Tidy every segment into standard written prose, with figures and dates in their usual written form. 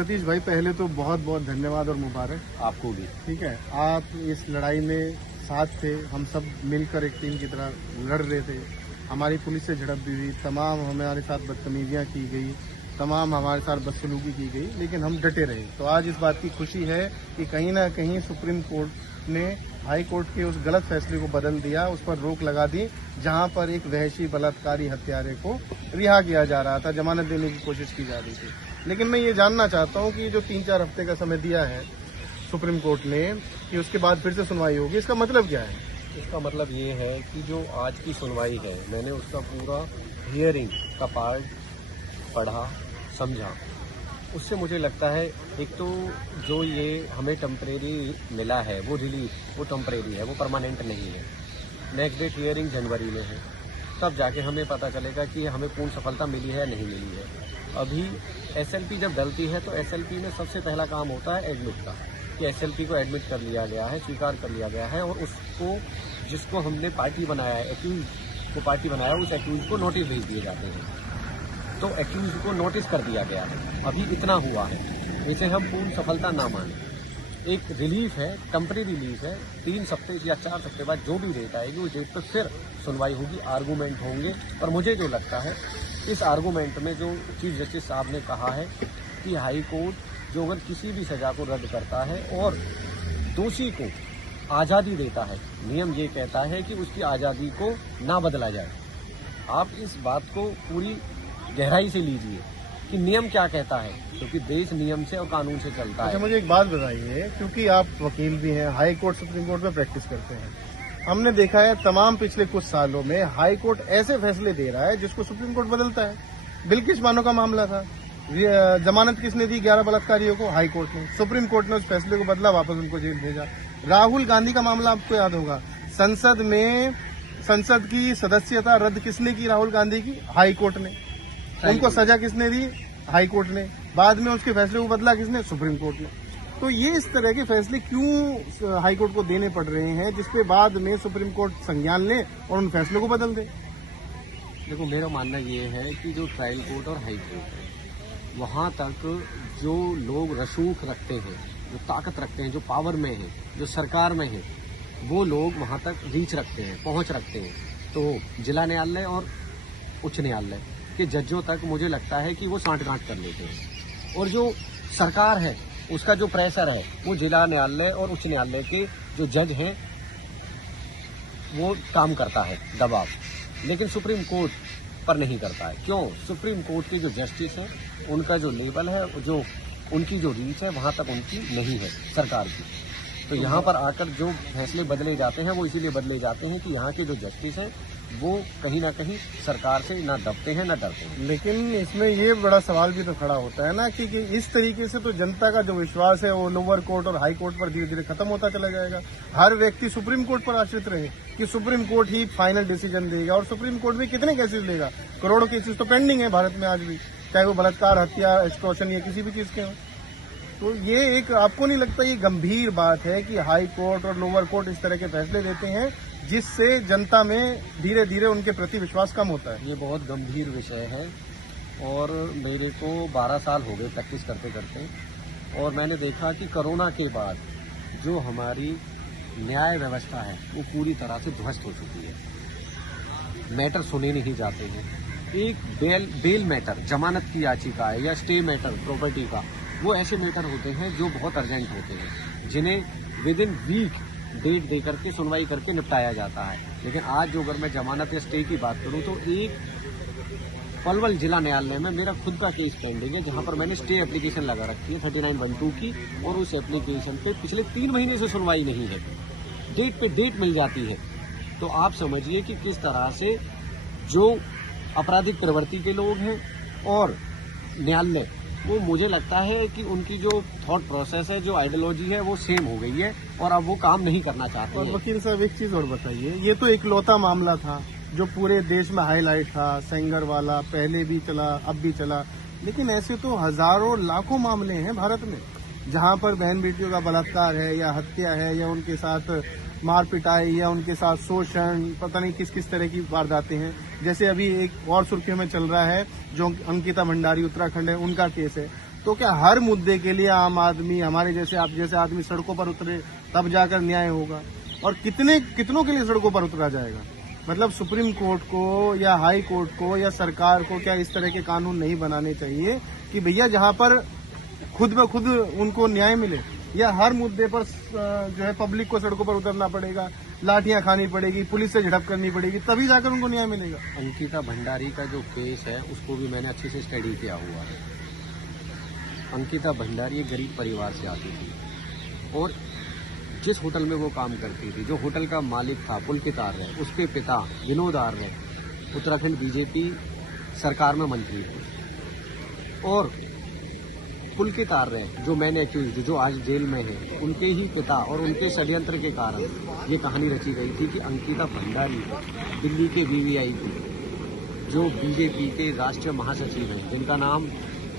सतीश भाई, पहले तो बहुत बहुत धन्यवाद और मुबारक आपको भी। ठीक है, आप इस लड़ाई में साथ थे, हम सब मिलकर एक टीम की तरह लड़ रहे थे। हमारी पुलिस से झड़प भी हुई, तमाम हमारे साथ बदतमीजियाँ की गई, तमाम हमारे साथ बदसलूकी की गई, लेकिन हम डटे रहे। तो आज इस बात की खुशी है कि कहीं ना कहीं सुप्रीम कोर्ट ने हाई कोर्ट के उस गलत फैसले को बदल दिया, उस पर रोक लगा दी, जहां पर एक वहशी बलात्कारी हत्यारे को रिहा किया जा रहा था, जमानत देने की कोशिश की जा रही थी। लेकिन मैं ये जानना चाहता हूं कि जो 3-4 हफ्ते का समय दिया है सुप्रीम कोर्ट ने कि उसके बाद फिर से सुनवाई होगी, इसका मतलब क्या है? इसका मतलब ये है कि जो आज की सुनवाई है, मैंने उसका पूरा हियरिंग का पार्ट पढ़ा, समझा। उससे मुझे लगता है एक तो जो ये हमें टेम्परेरी मिला है वो रिलीफ, वो टेम्परेरी है, वो परमानेंट नहीं है। नेक्स्ट डेट हियरिंग जनवरी में है, तब जाके हमें पता चलेगा कि हमें पूर्ण सफलता मिली है या नहीं मिली है। अभी एसएलपी जब डलती है तो एसएलपी में सबसे पहला काम होता है एडमिट का, कि एसएलपी को एडमिट कर लिया गया है, स्वीकार कर लिया गया है, और उसको जिसको हमने पार्टी बनाया है, एक्यूज को पार्टी बनाया, उस एक्यूज को नोटिस भेज दिए जाते हैं। तो एक्यूज को नोटिस कर दिया गया है, अभी इतना हुआ है, इसे हम पूर्ण सफलता ना माने। एक रिलीफ है, टेम्परेरी रिलीफ है, 3 हफ्ते या 4 हफ्ते बाद जो भी डेट आएगी उस डेट पर फिर सुनवाई होगी, आर्गूमेंट होंगे। और मुझे जो लगता है इस आर्गूमेंट में जो चीफ जस्टिस साहब ने कहा है कि हाई कोर्ट जो अगर किसी भी सजा को रद्द करता है और दोषी को आज़ादी देता है, नियम ये कहता है कि उसकी आज़ादी को ना बदला जाए। आप इस बात को पूरी गहराई से लीजिए कि नियम क्या कहता है, क्योंकि देश नियम से और कानून से चलता है। अच्छा, मुझे एक बात बताइए, क्योंकि आप वकील भी हैं, हाई कोर्ट सुप्रीम कोर्ट में प्रैक्टिस करते हैं, हमने देखा है तमाम पिछले कुछ सालों में हाई कोर्ट ऐसे फैसले दे रहा है जिसको सुप्रीम कोर्ट बदलता है। बिल्किस बानो का मामला था, जमानत किसने दी 11 बलात्कारियों को? हाई कोर्ट ने। सुप्रीम कोर्ट ने उस फैसले को बदला, वापस उनको जेल भेजा। राहुल गांधी का मामला आपको याद होगा, संसद में संसद की सदस्यता रद्द किसने की? राहुल गांधी की, हाई कोर्ट ने। उनको सजा किसने दी? हाई कोर्ट ने। बाद में उसके फैसले को बदला किसने? सुप्रीम कोर्ट ने। तो ये इस तरह के फैसले क्यों हाई कोर्ट को देने पड़ रहे हैं, जिसपे बाद में सुप्रीम कोर्ट संज्ञान ले और उन फैसलों को बदल दे? देखो, मेरा मानना ये है कि जो ट्रायल कोर्ट और हाई कोर्ट है, वहाँ तक जो लोग रसूख रखते हैं, जो ताकत रखते हैं, जो पावर में है, जो सरकार में है, वो लोग वहाँ तक रीच रखते हैं, पहुँच रखते हैं। तो जिला न्यायालय और उच्च न्यायालय के जजों तक मुझे लगता है कि वो सांठ-गांठ कर लेते हैं, और जो सरकार है उसका जो प्रेशर है वो जिला न्यायालय और उच्च न्यायालय के जो जज हैं वो काम करता है, दबाव। लेकिन सुप्रीम कोर्ट पर नहीं करता है। क्यों? सुप्रीम कोर्ट के जो जस्टिस हैं उनका जो लेवल है, जो उनकी जो रीच है, वहाँ तक उनकी नहीं है सरकार की। तो यहाँ पर आकर जो फैसले बदले जाते हैं वो इसीलिए बदले जाते हैं कि यहाँ के जो जस्टिस हैं वो कहीं ना कहीं सरकार से ना दबते हैं ना डरते हैं। लेकिन इसमें ये बड़ा सवाल भी तो खड़ा होता है ना कि इस तरीके से तो जनता का जो विश्वास है वो लोअर कोर्ट और हाई कोर्ट पर धीरे धीरे खत्म होता चला जाएगा। हर व्यक्ति सुप्रीम कोर्ट पर आश्रित रहे कि सुप्रीम कोर्ट ही फाइनल डिसीजन देगा, और सुप्रीम कोर्ट भी कितने केसेस लेगा? करोड़ों केसेस तो पेंडिंग है भारत में आज भी, चाहे वो बलात्कार, हत्या, एक्सटॉर्शन या किसी भी चीज के हों। तो ये एक, आपको नहीं लगता ये गंभीर बात है कि हाई कोर्ट और लोअर कोर्ट इस तरह के फैसले देते हैं जिससे जनता में धीरे धीरे उनके प्रति विश्वास कम होता है? ये बहुत गंभीर विषय है, और मेरे को 12 साल हो गए प्रैक्टिस करते करते, और मैंने देखा कि कोरोना के बाद जो हमारी न्याय व्यवस्था है वो पूरी तरह से ध्वस्त हो चुकी है। मैटर सुने नहीं जाते हैं। एक बेल मैटर, जमानत की याचिका है या स्टे मैटर प्रॉपर्टी का, वो ऐसे मैटर होते हैं जो बहुत अर्जेंट होते हैं, जिन्हें विद इन वीक डेट दे करके सुनवाई करके निपटाया जाता है। लेकिन आज जो अगर मैं जमानत या स्टे की बात करूं तो एक पलवल जिला न्यायालय में मेरा खुद का केस पेंडिंग है, जहां पर मैंने स्टे एप्लीकेशन लगा रखी है 3912 की, और उस एप्लीकेशन पे पिछले 3 महीने से सुनवाई नहीं है, डेट पे डेट मिल जाती है। तो आप समझिए कि किस तरह से जो आपराधिक प्रवृत्ति के लोग हैं और न्यायालय, वो मुझे लगता है कि उनकी जो थॉट प्रोसेस है, जो आइडियोलॉजी है, वो सेम हो गई है और अब वो काम नहीं करना चाहते और हैं। वकील साहब, एक चीज और बताइए, ये तो इकलौता मामला था जो पूरे देश में हाईलाइट था, सेंगर वाला, पहले भी चला, अब भी चला, लेकिन ऐसे तो हजारों लाखों मामले हैं भारत में जहां पर बहन बेटियों का बलात्कार है या हत्या है या उनके साथ मार पिटाई या उनके साथ शोषण, पता नहीं किस किस तरह की वारदातें हैं। जैसे अभी एक और सुर्खियों में चल रहा है जो अंकिता भंडारी उत्तराखंड है, उनका केस है। तो क्या हर मुद्दे के लिए आम आदमी, हमारे जैसे आप जैसे आदमी सड़कों पर उतरे तब जाकर न्याय होगा? और कितनों के लिए सड़कों पर उतरा जाएगा? मतलब सुप्रीम कोर्ट को या हाई कोर्ट को या सरकार को क्या इस तरह के कानून नहीं बनाने चाहिए कि भैया जहां पर खुद ब खुद उनको न्याय मिले, या हर मुद्दे पर जो है पब्लिक को सड़कों पर उतरना पड़ेगा, लाठियां खानी पड़ेगी, पुलिस से झड़प करनी पड़ेगी, तभी जाकर उनको न्याय मिलेगा? अंकिता भंडारी का जो केस है उसको भी मैंने अच्छे से स्टडी किया हुआ है। अंकिता भंडारी एक गरीब परिवार से आती थी और जिस होटल में वो काम करती थी, जो होटल का मालिक था पुलकित आर्य, उसके पिता विनोद आर्य उत्तराखंड बीजेपी सरकार में मंत्री थे। और पुलकित आर्य जो मैंने एक्यूज जो आज जेल में है, उनके ही पिता और उनके षड्यंत्र के कारण ये कहानी रची गई थी कि अंकिता भंडारी दिल्ली के वीवीआईपी जो बीजेपी के राष्ट्रीय महासचिव हैं, जिनका नाम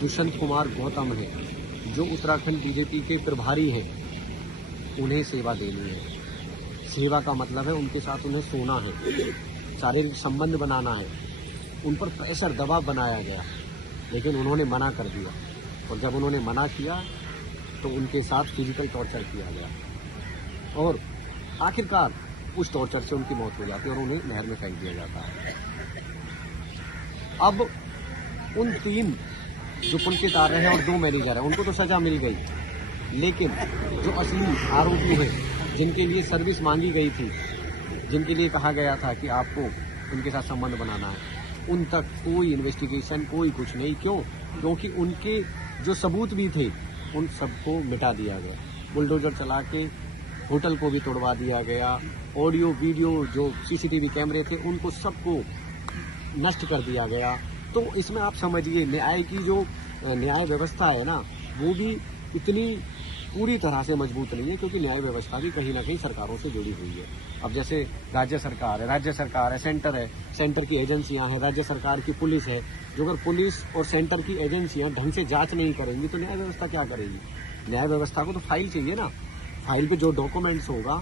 दुष्यंत कुमार गौतम है, जो उत्तराखंड बीजेपी के प्रभारी हैं, उन्हें सेवा देनी है। सेवा का मतलब है उनके साथ उन्हें सोना है, शारीरिक संबंध बनाना है। उन पर प्रेशर दबाव बनाया गया, लेकिन उन्होंने मना कर दिया। और जब उन्होंने मना किया तो उनके साथ फिजिकल टॉर्चर किया गया और आखिरकार उस टॉर्चर से उनकी मौत हो जाती है और उन्हें नहर में फेंक दिया जाता है। अब उन 3 जो पुलकित आर्य हैं और 2 मैनेजर हैं, उनको तो सजा मिल गई, लेकिन जो असली आरोपी हैं, जिनके लिए सर्विस मांगी गई थी, जिनके लिए कहा गया था कि आपको उनके साथ संबंध बनाना है, उन तक कोई इन्वेस्टिगेशन, कोई कुछ नहीं। क्यों? क्योंकि उनके जो सबूत भी थे उन सबको मिटा दिया गया। बुलडोजर चला के होटल को भी तोड़वा दिया गया। ऑडियो वीडियो जो सीसीटीवी कैमरे थे उनको सबको नष्ट कर दिया गया। तो इसमें आप समझिए न्याय की जो न्याय व्यवस्था है ना, वो भी इतनी पूरी तरह से मजबूत नहीं है, क्योंकि न्याय व्यवस्था भी कहीं ना कहीं सरकारों से जुड़ी हुई है। अब जैसे राज्य सरकार है, सेंटर है, सेंटर की एजेंसियां हैं, राज्य सरकार की पुलिस है। जो अगर पुलिस और सेंटर की एजेंसियां ढंग से जांच नहीं करेंगी तो न्याय व्यवस्था क्या करेगी? न्याय व्यवस्था को तो फाइल चाहिए ना, फाइल पे जो डॉक्यूमेंट्स होगा,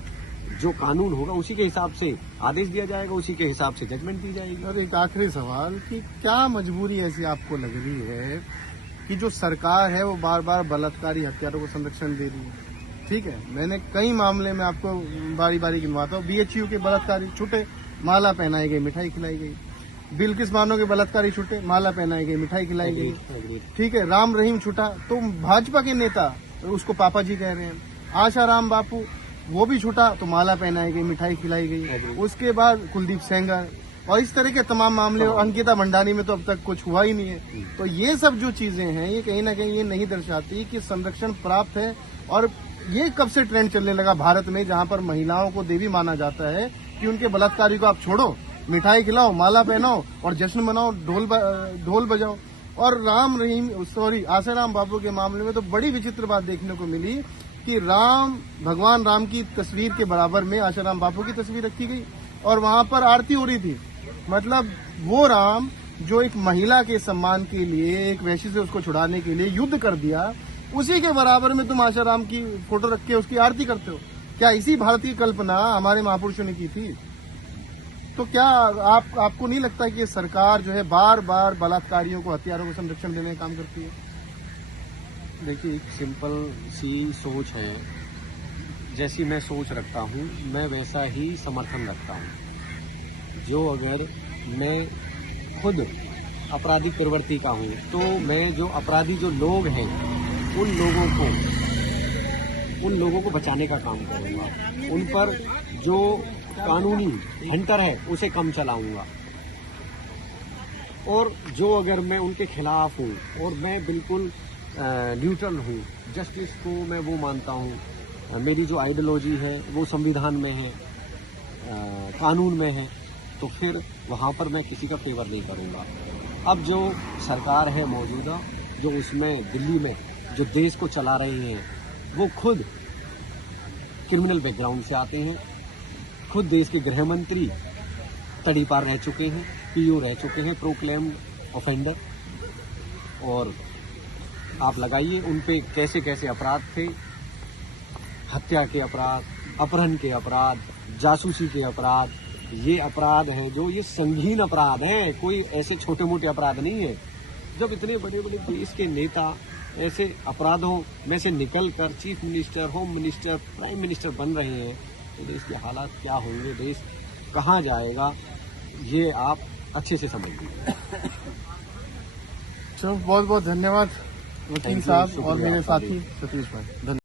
जो कानून होगा, उसी के हिसाब से आदेश दिया जाएगा, उसी के हिसाब से जजमेंट दी जाएगी। और एक आखिरी सवाल कि क्या मजबूरी ऐसी आपको लग रही है कि जो सरकार है वो बार बार बलात्कारी हत्यारों को संरक्षण दे रही है? ठीक है, मैंने कई मामले में आपको बारी बारी गिनवाता हूँ। BHU के बलात्कारी छूटे, माला पहनाई गई, मिठाई खिलाई गई। बिल्किस बानो के बलात्कारी छूटे, माला पहनाई गई, मिठाई खिलाई गई। ठीक है, राम रहीम छूटा तो भाजपा के नेता उसको पापा जी कह रहे हैं। आशाराम बापू वो भी छूटा तो माला पहनाई गई, मिठाई खिलाई गई। उसके बाद कुलदीप सेंगर और इस तरह के तमाम मामले। और अंकिता भंडारी में तो अब तक कुछ हुआ ही नहीं है। तो ये सब जो चीजें हैं ये कहीं ना कहीं ये नहीं दर्शाती कि संरक्षण प्राप्त है। और ये कब से ट्रेंड चलने लगा भारत में, जहां पर महिलाओं को देवी माना जाता है, कि उनके बलात्कारी को आप छोड़ो, मिठाई खिलाओ, माला पहनाओ और जश्न मनाओ, ढोल बजाओ। और आसाराम बापू के मामले में तो बड़ी विचित्र बात देखने को मिली कि भगवान राम की तस्वीर के बराबर में आसाराम बापू की तस्वीर रखी गई और वहां पर आरती हो रही थी। मतलब वो राम जो एक महिला के सम्मान के लिए, एक वैश्य से उसको छुड़ाने के लिए युद्ध कर दिया, उसी के बराबर में तुम आशाराम की फोटो रख के उसकी आरती करते हो। क्या इसी भारत की कल्पना हमारे महापुरुषों ने की थी? तो क्या आपको नहीं लगता कि सरकार जो है बार बार बलात्कारियों को, हत्यारों को संरक्षण देने का काम करती है? देखिए, एक सिंपल सी सोच है, जैसी मैं सोच रखता हूँ मैं वैसा ही समर्थन रखता हूँ। जो अगर मैं खुद आपराधिक प्रवृत्ति का हूँ तो मैं जो अपराधी जो लोग हैं उन लोगों को बचाने का काम करूँगा। उन पर जो कानूनी हंटर है उसे कम चलाऊंगा। और जो अगर मैं उनके खिलाफ हूँ और मैं बिल्कुल न्यूट्रल हूँ, जस्टिस को मैं वो मानता हूँ, मेरी जो आइडियोलॉजी है वो संविधान में है, कानून में है, तो फिर वहाँ पर मैं किसी का फेवर नहीं करूँगा। अब जो सरकार है मौजूदा, जो उसमें दिल्ली में जो देश को चला रही हैं, वो खुद क्रिमिनल बैकग्राउंड से आते हैं, खुद देश के गृह मंत्री तड़ीपार रह चुके हैं, PO रह चुके हैं, प्रोक्लेम्ड ऑफेंडर। और आप लगाइए उन पे कैसे कैसे अपराध थे, हत्या के अपराध, अपहरण के अपराध, जासूसी के अपराध। ये अपराध हैं जो ये संगीन अपराध हैं, कोई ऐसे छोटे मोटे अपराध नहीं है। जब इतने बड़े बड़े देश के नेता ऐसे अपराधों में से निकलकर chief minister, home minister, prime minister बन रहे हैं, तो देश के हालात क्या होंगे, देश कहाँ जाएगा, ये आप अच्छे से समझ लीजिए। सर बहुत बहुत धन्यवाद वकील Thank you, साहब और शुक्रिया मेरे आपका साथी सतीश भाई, धन्यवाद।